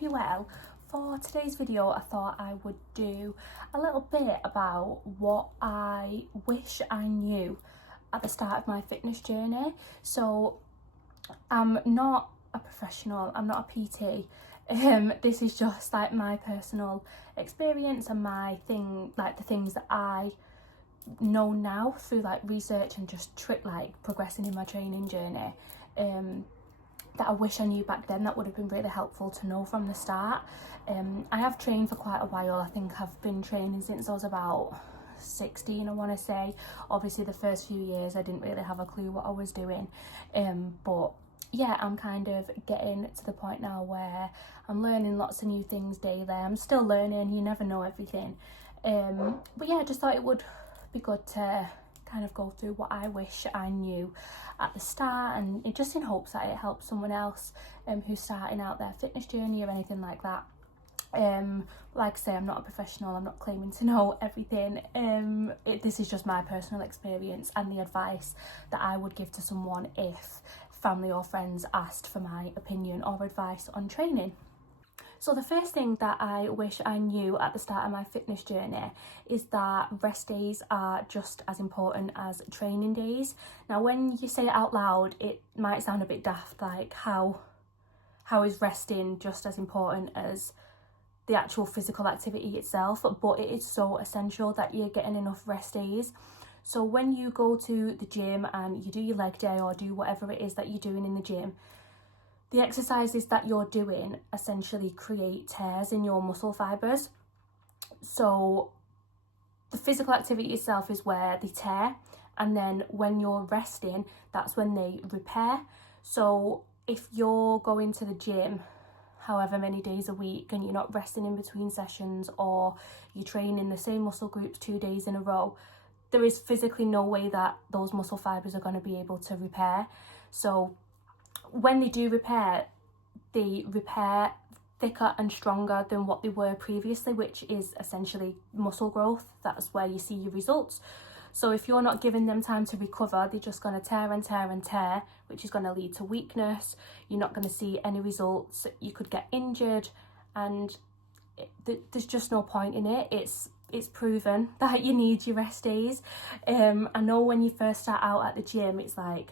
hope you're well. For today's video, I thought I would do a little bit about what I wish I knew at the start of my fitness journey. So I'm not a professional, I'm not a PT. This is just like my personal experience and my thing, like the things that I know now through like research and just progressing in my training journey, that I wish I knew back then that would have been really helpful to know from the start. I have trained for quite a while. I think I've been training since I was about 16, I want to say. Obviously the first few years I didn't really have a clue what I was doing, but yeah, I'm kind of getting to the point now where I'm learning lots of new things daily. I'm still learning, you never know everything, but yeah, I just thought it would be good to kind of go through what I wish I knew at the start, and just in hopes that it helps someone else who's starting out their fitness journey or anything like that. Like I say, I'm not a professional, I'm not claiming to know everything. This is just my personal experience and the advice that I would give to someone if family or friends asked for my opinion or advice on training. So the first thing that I wish I knew at the start of my fitness journey is that rest days are just as important as training days. Now, when you say it out loud, it might sound a bit daft, like how is resting just as important as the actual physical activity itself? But it is so essential that you're getting enough rest days. So when you go to the gym and you do your leg day or do whatever it is that you're doing in the gym, the exercises that you're doing essentially create tears in your muscle fibres. So the physical activity itself is where they tear, and then when you're resting, that's when they repair. So if you're going to the gym however many days a week and you're not resting in between sessions, or you're training the same muscle groups 2 days in a row, there is physically no way that those muscle fibres are going to be able to repair. So when they do repair, they repair thicker and stronger than what they were previously, which is essentially muscle growth. That's where you see your results. So if you're not giving them time to recover, they're just going to tear and tear and tear, which is going to lead to weakness. You're not going to see any results. You could get injured, and there's just no point in it. It's proven that you need your rest days. I know when you first start out at the gym, it's like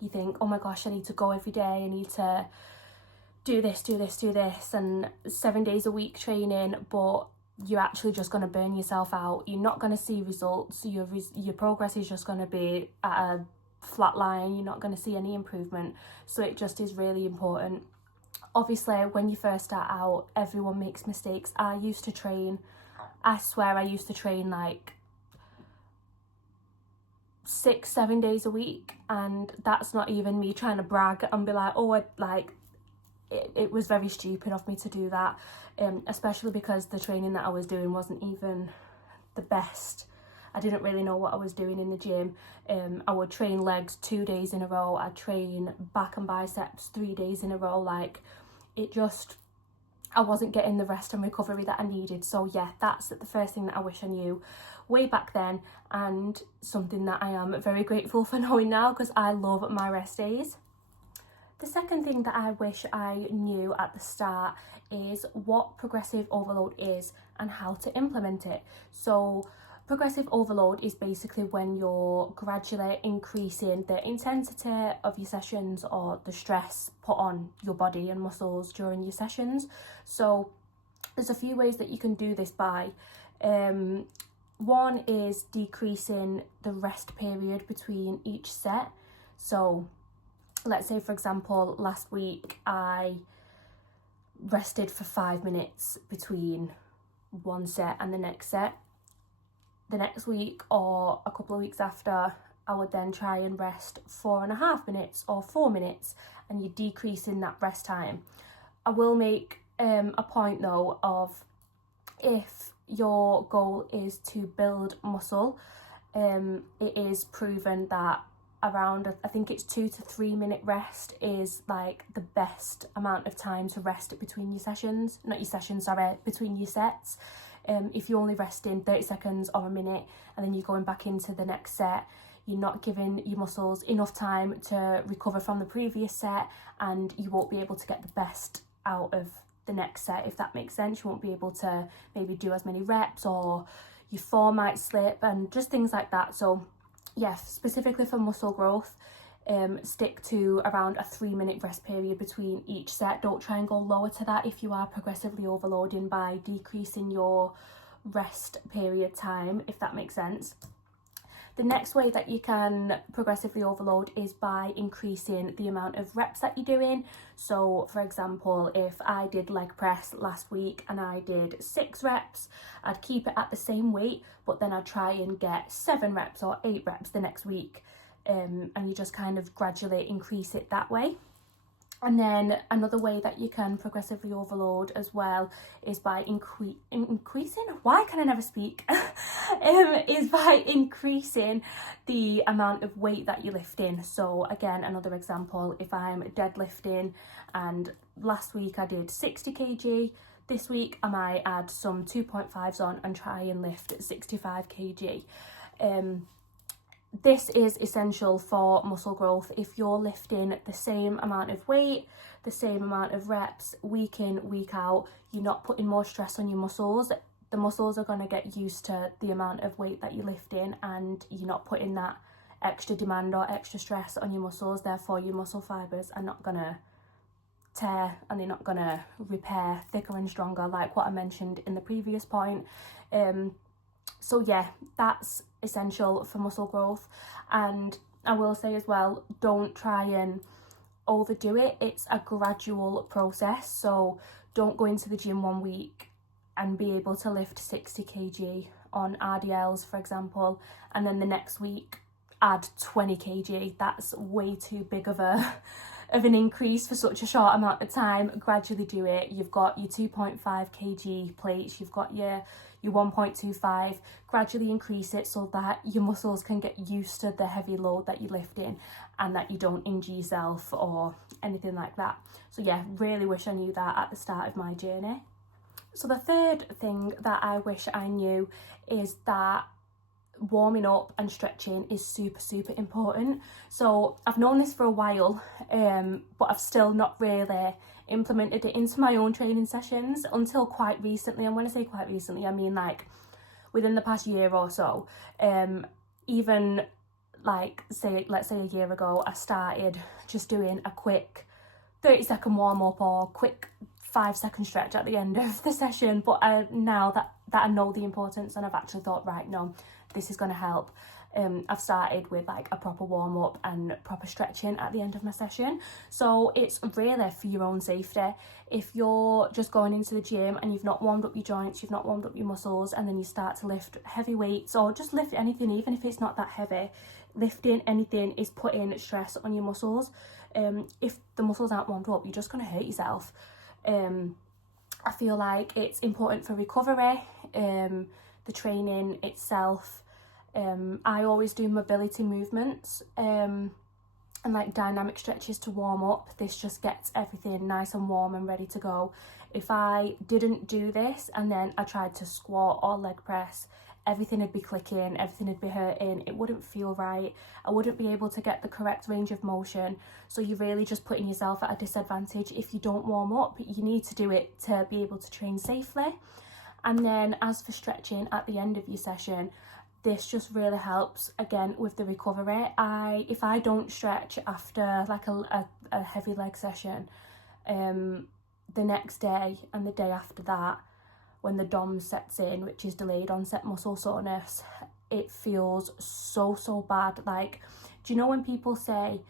you think, oh my gosh, I need to go every day, I need to do this, and 7 days a week training, but you're actually just going to burn yourself out. You're not going to see results. Your progress is just going to be at a flat line. You're not going to see any improvement. So it just is really important. Obviously, when you first start out, everyone makes mistakes. I swear I used to train like 6-7 days a week, and that's not even me trying to brag and be like, oh, it was very stupid of me to do that, especially because the training that I was doing wasn't even the best. I didn't really know what I was doing in the gym. I would train legs 2 days in a row, I'd train back and biceps 3 days in a row. Like, I wasn't getting the rest and recovery that I needed. So yeah, that's the first thing that I wish I knew way back then, and something that I am very grateful for knowing now, because I love my rest days. The second thing that I wish I knew at the start is what progressive overload is and how to implement it. So progressive overload is basically when you're gradually increasing the intensity of your sessions or the stress put on your body and muscles during your sessions. So there's a few ways that you can do this by. One is decreasing the rest period between each set. So let's say, for example, last week I rested for 5 minutes between one set and the next set. The next week or a couple of weeks after, I would then try and rest 4.5 minutes or 4 minutes, and you're decreasing that rest time. I will make a point though of, if your goal is to build muscle, it is proven that around, I think it's 2 to 3 minute rest is like the best amount of time to rest between your sessions, between your sets. If you're only resting 30 seconds or a minute and then you're going back into the next set, you're not giving your muscles enough time to recover from the previous set, and you won't be able to get the best out of the next set, if that makes sense. You won't be able to maybe do as many reps, or your form might slip, and just things like that. So yeah, specifically for muscle growth, stick to around a 3-minute rest period between each set. Don't try and go lower to that if you are progressively overloading by decreasing your rest period time, if that makes sense. The next way that you can progressively overload is by increasing the amount of reps that you're doing. So for example, if I did leg press last week and I did 6 reps, I'd keep it at the same weight, but then I'd try and get 7 reps or 8 reps the next week. And you just kind of gradually increase it that way. And then another way that you can progressively overload as well is by increasing, why can I never speak? Is by increasing the amount of weight that you're lifting. So again, another example, if I'm deadlifting and last week I did 60 kg, this week I might add some 2.5s on and try and lift 65 kg. This is essential for muscle growth. If you're lifting the same amount of weight, the same amount of reps, week in, week out, you're not putting more stress on your muscles. The muscles are going to get used to the amount of weight that you're lifting, and you're not putting that extra demand or extra stress on your muscles. Therefore, your muscle fibres are not going to tear, and they're not going to repair thicker and stronger, like what I mentioned in the previous point. So yeah, that's essential for muscle growth. And I will say as well, don't try and overdo it. It's a gradual process. So don't go into the gym one week and be able to lift 60 kg on RDLs, for example, and then the next week add 20 kg. That's way too big of an increase for such a short amount of time. Gradually do it. You've got your 2.5 kg plates, you've got your 1.25, gradually increase it so that your muscles can get used to the heavy load that you're lifting and that you don't injure yourself or anything like that. So yeah, really wish I knew that at the start of my journey. So the third thing that I wish I knew is that warming up and stretching is super important. So I've known this for a while, but I've still not really implemented it into my own training sessions until quite recently. And when I say quite recently, I mean like within the past year or so. Even like let's say a year ago, I started just doing a quick 30-second warm up or quick 5-second stretch at the end of the session. But now that I know the importance, and I've actually thought, right, no, this is going to help. I've started with like a proper warm up and proper stretching at the end of my session. So it's really for your own safety. If you're just going into the gym and you've not warmed up your joints, you've not warmed up your muscles, and then you start to lift heavy weights or just lift anything, even if it's not that heavy, lifting anything is putting stress on your muscles. If the muscles aren't warmed up, you're just going to hurt yourself. I feel like it's important for recovery, the training itself. I always do mobility movements and like dynamic stretches to warm up. This just gets everything nice and warm and ready to go. If I didn't do this and then I tried to squat or leg press, everything would be clicking, everything would be hurting, it wouldn't feel right, I wouldn't be able to get the correct range of motion. So you're really just putting yourself at a disadvantage if you don't warm up. You need to do it to be able to train safely. And then as for stretching at the end of your session, this just really helps again with the recovery. If I don't stretch after like a heavy leg session, the next day and the day after that, when the DOM sets in, which is delayed onset muscle soreness, it feels so bad. Like, do you know when people say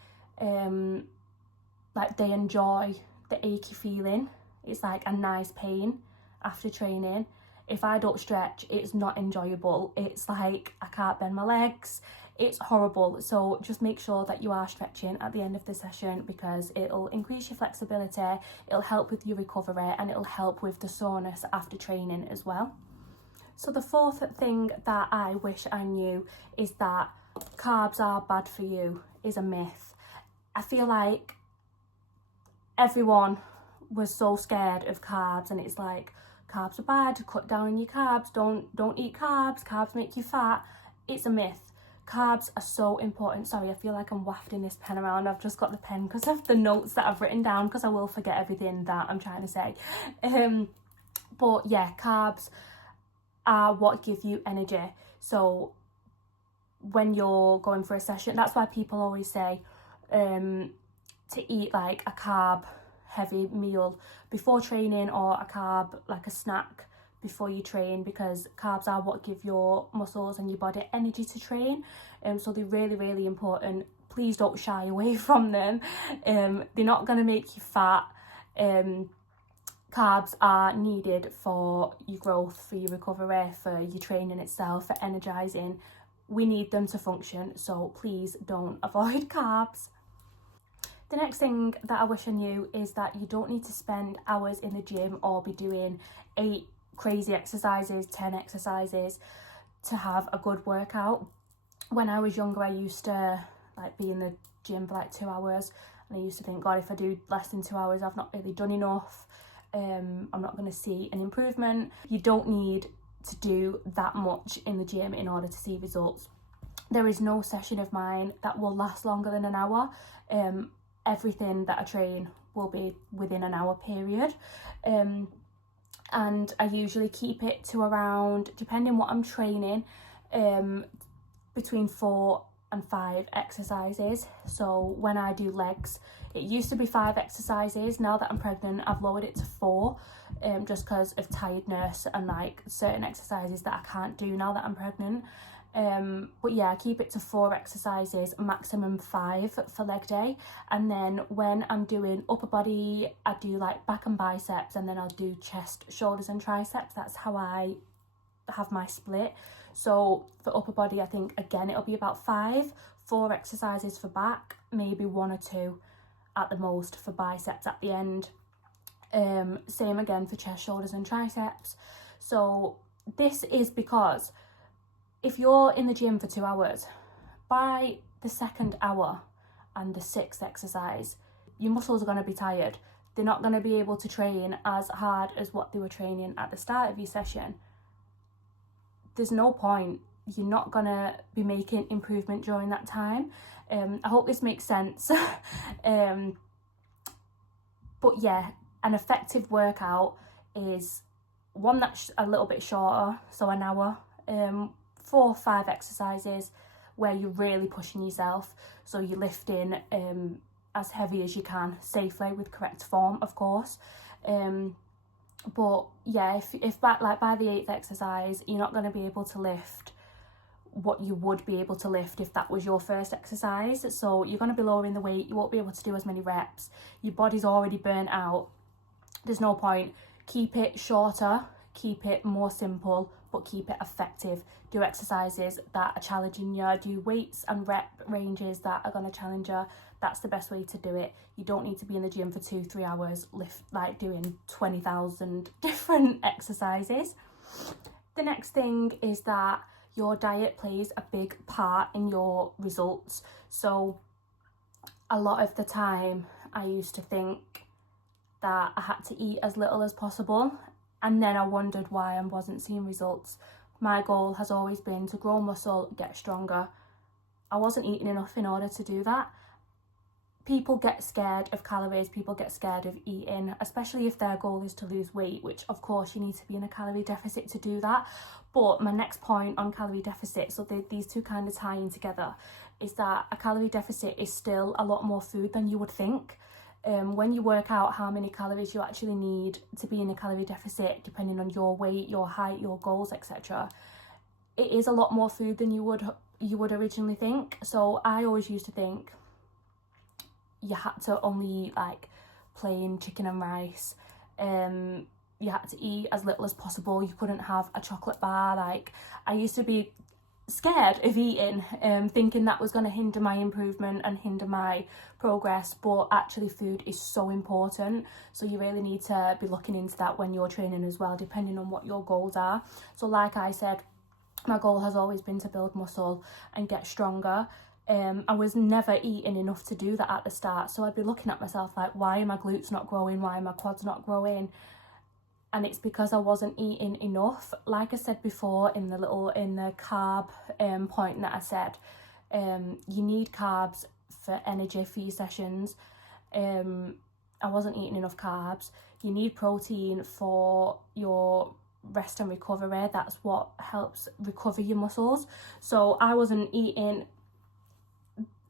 like they enjoy the achy feeling? It's like a nice pain after training. If I don't stretch, it's not enjoyable. It's like I can't bend my legs. It's horrible. So just make sure that you are stretching at the end of the session, because it'll increase your flexibility, it'll help with your recovery, and it'll help with the soreness after training as well. So the fourth thing that I wish I knew is that carbs are bad for you is a myth. I feel like everyone was so scared of carbs, and it's like, carbs are bad, cut down on your carbs, don't eat carbs, carbs make you fat. It's a myth. Carbs are so important. Sorry, I feel like I'm wafting this pen around. I've just got the pen because of the notes that I've written down, because I will forget everything that I'm trying to say. But yeah, carbs are what give you energy. So when you're going for a session, that's why people always say to eat like a carb heavy meal before training, or a carb like a snack before you train, because carbs are what give your muscles and your body energy to train. So they're really, really important. Please don't shy away from them. They're not going to make you fat. Carbs are needed for your growth, for your recovery, for your training itself, for energizing. We need them to function, so please don't avoid carbs. The next thing that I wish I knew is that you don't need to spend hours in the gym or be doing 8 crazy exercises, 10 exercises to have a good workout. When I was younger, I used to like be in the gym for like 2 hours, and I used to think, God, if I do less than 2 hours, I've not really done enough. I'm not going to see an improvement. You don't need to do that much in the gym in order to see results. There is no session of mine that will last longer than an hour. Everything that I train will be within an hour period. And I usually keep it to around, depending what I'm training, between 4 and 5 exercises. So when I do legs, it used to be 5 exercises. Now that I'm pregnant, I've lowered it to 4, just because of tiredness and like certain exercises that I can't do now that I'm pregnant. But yeah, I keep it to 4 exercises, maximum 5 for leg day. And then when I'm doing upper body, I do like back and biceps, and then I'll do chest, shoulders and triceps. That's how I have my split. So for upper body, I think again it'll be about 5, 4 exercises for back, maybe 1 or 2 at the most for biceps at the end. Same again for chest, shoulders and triceps. So this is because if you're in the gym for 2 hours, by the 2nd hour and the 6th exercise, your muscles are going to be tired. They're not going to be able to train as hard as what they were training at the start of your session. There's no point. You're not going to be making improvement during that time. I hope this makes sense. But yeah, an effective workout is one that's a little bit shorter, so an hour, 4 or 5 exercises where you're really pushing yourself. So you're lifting as heavy as you can, safely, with correct form, of course. But yeah, if by the 8th exercise, you're not going to be able to lift what you would be able to lift if that was your first exercise. So you're going to be lowering the weight, you won't be able to do as many reps, your body's already burnt out. There's no point. Keep it shorter, keep it more simple, but keep it effective. Do exercises that are challenging you, do weights and rep ranges that are going to challenge you. That's the best way to do it. You don't need to be in the gym for 2-3 hours doing 20,000 different exercises. The next thing is that your diet plays a big part in your results. So a lot of the time I used to think that I had to eat as little as possible, and then I wondered why I wasn't seeing results. My goal has always been to grow muscle, get stronger. I wasn't eating enough in order to do that. People get scared of calories, people get scared of eating, especially if their goal is to lose weight, which of course you need to be in a calorie deficit to do that. But my next point on calorie deficit, so these two kind of tie in together, is that a calorie deficit is still a lot more food than you would think. When you work out how many calories you actually need to be in a calorie deficit, depending on your weight, your height, your goals, etc., it is a lot more food than you would originally think. So I always used to think you had to only eat like plain chicken and rice. You had to eat as little as possible. You couldn't have a chocolate bar. Like, I used to be scared of eating, thinking that was going to hinder my improvement and hinder my progress. But actually food is so important, so you really need to be looking into that when you're training as well, depending on what your goals are. So like I said, my goal has always been to build muscle and get stronger. I was never eating enough to do that at the start, so I'd be looking at myself like, why are my glutes not growing, why are my quads not growing? and it's because I wasn't eating enough. Like I said before in the carb point that I said, you need carbs for energy for your sessions. I wasn't eating enough carbs. You need protein for your rest and recovery. That's what helps recover your muscles. So I wasn't eating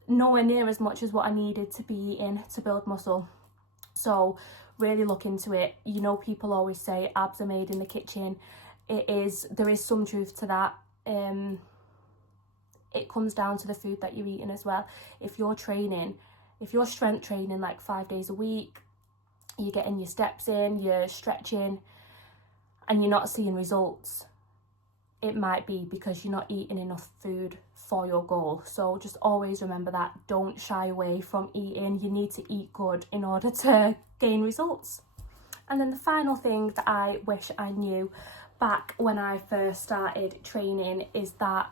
nowhere near as much as what I needed to be eating to build muscle. So really look into it. You know, people always say abs are made in the kitchen. There is some truth to that. It comes down to the food that you're eating as well. If you're strength training like 5 days a week, you're getting your steps in, you're stretching, and you're not seeing results, it might be because you're not eating enough food for your goal. So just always remember that. Don't shy away from eating. You need to eat good in order to gain results. And then the final thing that I wish I knew back when I first started training is that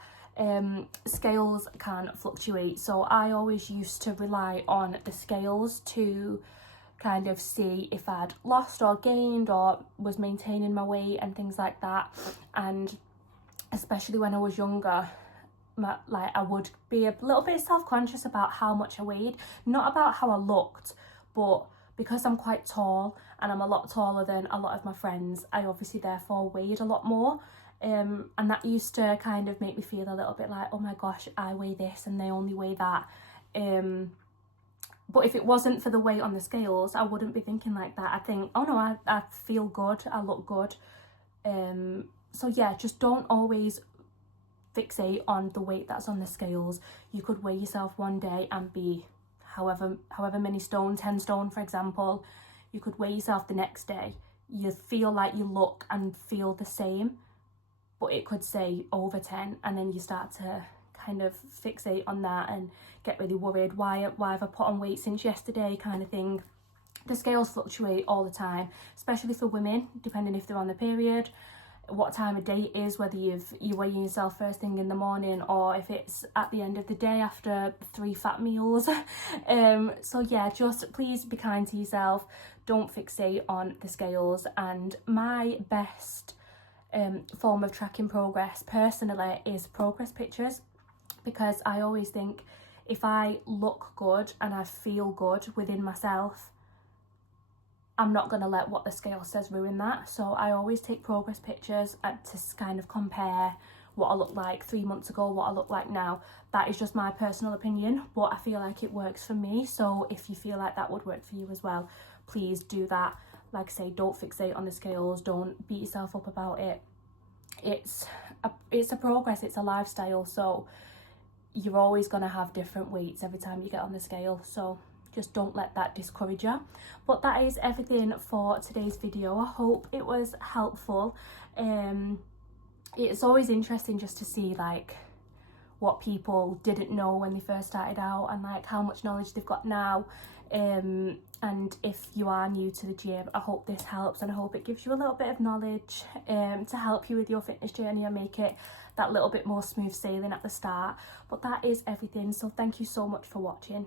scales can fluctuate. So I always used to rely on the scales to kind of see if I'd lost or gained or was maintaining my weight and things like that. And especially when I was younger, I would be a little bit self-conscious about how much I weighed, not about how I looked, but because I'm quite tall and I'm a lot taller than a lot of my friends, I obviously therefore weighed a lot more. And that used to kind of make me feel a little bit like, oh my gosh, I weigh this and they only weigh that. But if it wasn't for the weight on the scales, I wouldn't be thinking like that. I think, oh no, I feel good, I look good. So yeah, just don't always fixate on the weight that's on the scales. You could weigh yourself one day and be however many stone, 10 stone for example. You could weigh yourself the next day. You feel like you look and feel the same, but it could say over 10, and then you start to kind of fixate on that and get really worried. Why have I put on weight since yesterday, kind of thing. The scales fluctuate all the time, especially for women, depending if they're on the period, what time of day it is, whether you're weighing yourself first thing in the morning or if it's at the end of the day after 3 fat meals. So yeah, just please be kind to yourself. Don't fixate on the scales. And my best form of tracking progress personally is progress pictures, because I always think if I look good and I feel good within myself, I'm not going to let what the scale says ruin that. So I always take progress pictures to kind of compare what I look like 3 months ago, what I look like now. That is just my personal opinion, but I feel like it works for me. So if you feel like that would work for you as well, please do that. Like I say, don't fixate on the scales. Don't beat yourself up about it. It's a progress, it's a lifestyle. So you're always going to have different weights every time you get on the scale. So just don't let that discourage you. But that is everything for today's video. I hope it was helpful. It's always interesting just to see like what people didn't know when they first started out and like how much knowledge they've got now. And if you are new to the gym, I hope this helps, and I hope it gives you a little bit of knowledge to help you with your fitness journey and make it that little bit more smooth sailing at the start. But that is everything, so thank you so much for watching.